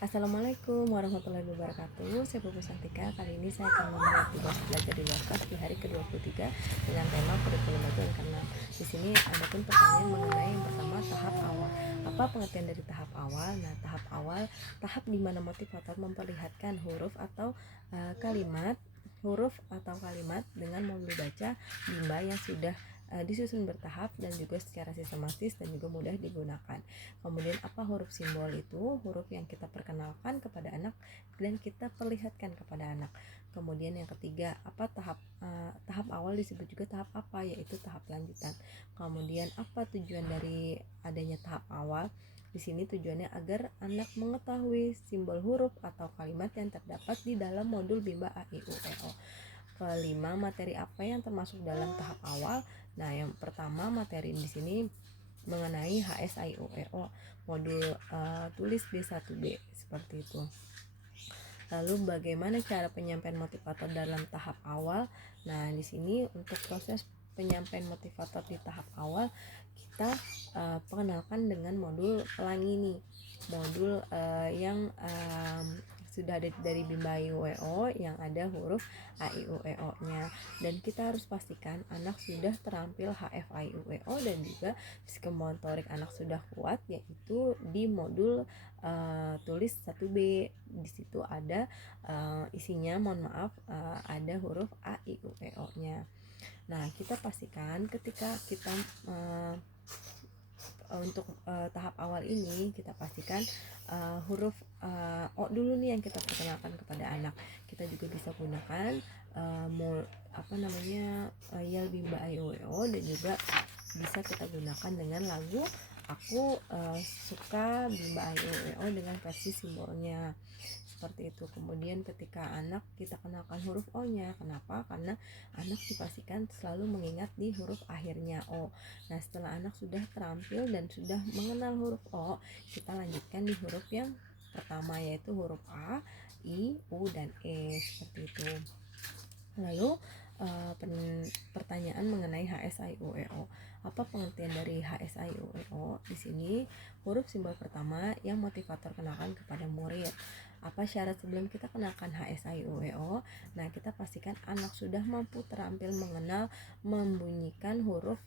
Assalamualaikum warahmatullahi wabarakatuh. Saya Pupus Santika. Kali ini saya akan membuat tugas belajar di kelas di hari ke-23 dengan tema kurikulum baru yang ke-6. Di sini ada pun pertanyaan mengenai yang pertama, tahap awal. Apa pengertian dari tahap awal? Nah, tahap awal tahap di mana motivator memperlihatkan huruf atau kalimat dengan modul baca bimba yang sudah disusun bertahap dan juga secara sistematis dan juga mudah digunakan. Kemudian apa huruf simbol itu? Huruf yang kita perkenalkan kepada anak dan kita perlihatkan kepada anak. Kemudian yang ketiga, apa tahap awal disebut juga tahap apa? Yaitu tahap lanjutan. Kemudian apa tujuan dari adanya tahap awal? Di sini tujuannya agar anak mengetahui simbol huruf atau kalimat yang terdapat di dalam modul bimba A, I, U, E, O. Kelima, materi apa yang termasuk dalam tahap awal? Nah, yang pertama materi di sini mengenai HSIUEO modul tulis B1B seperti itu. Lalu bagaimana cara penyampaian motivator dalam tahap awal? Nah, di sini untuk proses penyampaian motivator di tahap awal kita perkenalkan dengan modul pelangi ini. Modul yang sudah ada dari bimba IUEO yang ada huruf A, I, U, E, O nya, dan kita harus pastikan anak sudah terampil HFIUEO dan juga psikomotorik anak sudah kuat, yaitu di modul tulis 1B. Di situ ada isinya, mohon maaf, ada huruf A, I, U, E, O nya. Nah, kita pastikan ketika kita untuk tahap awal ini kita pastikan huruf O dulu nih yang kita perkenalkan kepada anak. Kita juga bisa gunakan Yel Bimba Ayo dan juga bisa kita gunakan dengan lagu Aku Suka Bimba Ayo dengan versi simbolnya seperti itu. Kemudian ketika anak kita kenalkan huruf O nya, kenapa? Karena anak dipastikan selalu mengingat di huruf akhirnya O. Nah, setelah anak sudah terampil dan sudah mengenal huruf O, kita lanjutkan di huruf yang pertama, yaitu huruf A, I, U, dan E seperti itu. Lalu pertanyaan mengenai HSIUEO. Apa pengertian dari HSIUEO? Di sini huruf simbol pertama yang motivator kenalkan kepada murid. Apa syarat sebelum kita kenalkan HSIUEO? Nah, kita pastikan anak sudah mampu terampil mengenal membunyikan huruf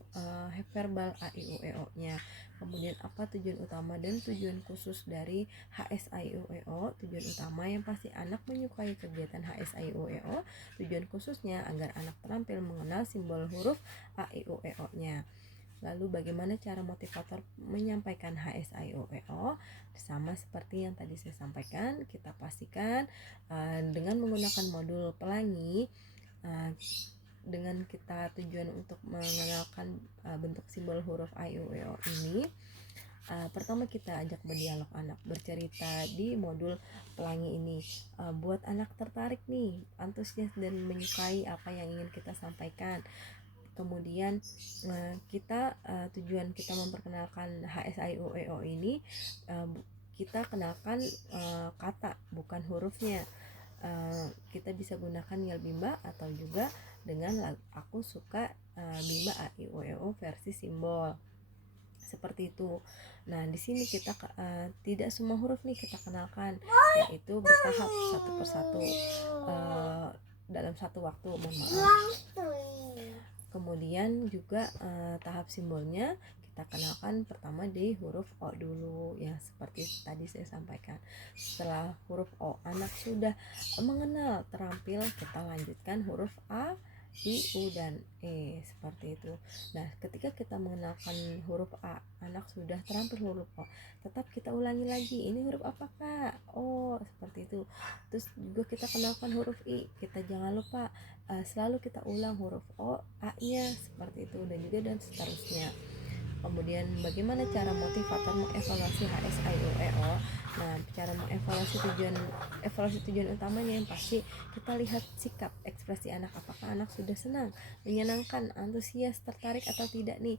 verbal A, I, U, E, O nya. Kemudian apa tujuan utama dan tujuan khusus dari HSIUEO? Tujuan utama yang pasti anak menyukai kegiatan HSIUEO. Tujuan khususnya agar anak terampil mengenal simbol huruf A, I, U, E, O nya. Lalu bagaimana cara motivator menyampaikan HSIUEO? Sama seperti yang tadi saya sampaikan, kita pastikan dengan menggunakan modul pelangi, dengan kita tujuan untuk mengenalkan bentuk simbol huruf A, I, U, E, O ini. Pertama kita ajak berdialog anak, bercerita di modul pelangi ini, buat anak tertarik nih, antusias dan menyukai apa yang ingin kita sampaikan. Kemudian kita tujuan kita memperkenalkan HSIUEO ini, kita kenalkan kata bukan hurufnya. Kita bisa gunakan Yel Bimba atau juga dengan Aku Suka Bimba A, I, U, E, O versi simbol seperti itu. Nah, di sini kita tidak semua huruf nih kita kenalkan, yaitu bertahap satu persatu dalam satu waktu, mohon maaf. Kemudian juga tahap simbolnya kita kenalkan pertama di huruf O dulu, ya seperti tadi saya sampaikan. Setelah huruf O anak sudah mengenal terampil, kita lanjutkan huruf A, I, U, dan E seperti itu. Nah, ketika kita mengenalkan huruf A, anak sudah terampil huruf O, tetap kita ulangi lagi, ini huruf apa kak? O, seperti itu. Terus juga kita kenalkan huruf I, kita jangan lupa selalu kita ulang huruf O, A nya seperti itu, dan seterusnya. Kemudian bagaimana cara motivator mengevaluasi HSIUEO? Nah, cara mengevaluasi evaluasi tujuan utamanya yang pasti kita lihat sikap ekspresi anak, apakah anak sudah senang, menyenangkan, antusias, tertarik atau tidak nih.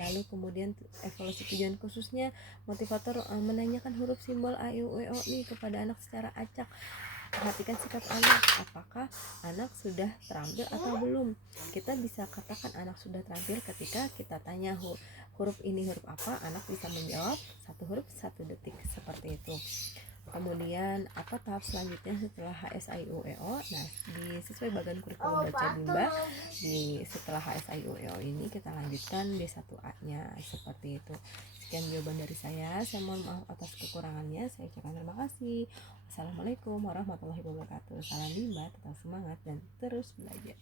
Lalu kemudian evaluasi tujuan khususnya, motivator menanyakan huruf simbol A, I, U, E, O nih kepada anak secara acak. Perhatikan sikap anak, apakah anak sudah terampil atau belum. Kita bisa katakan anak sudah terampil ketika kita tanya huruf ini huruf apa, anak bisa menjawab satu huruf 1 detik seperti itu. Kemudian apa tahap selanjutnya setelah HSIUEO? Nah, sesuai bagian kurikulum baca Bimba setelah HSIUEO ini kita lanjutkan D1A-nya seperti itu. Sekian jawaban dari saya mohon maaf atas kekurangannya. Saya ucapkan terima kasih. Wassalamualaikum warahmatullahi wabarakatuh. Salam Bimba, tetap semangat dan terus belajar.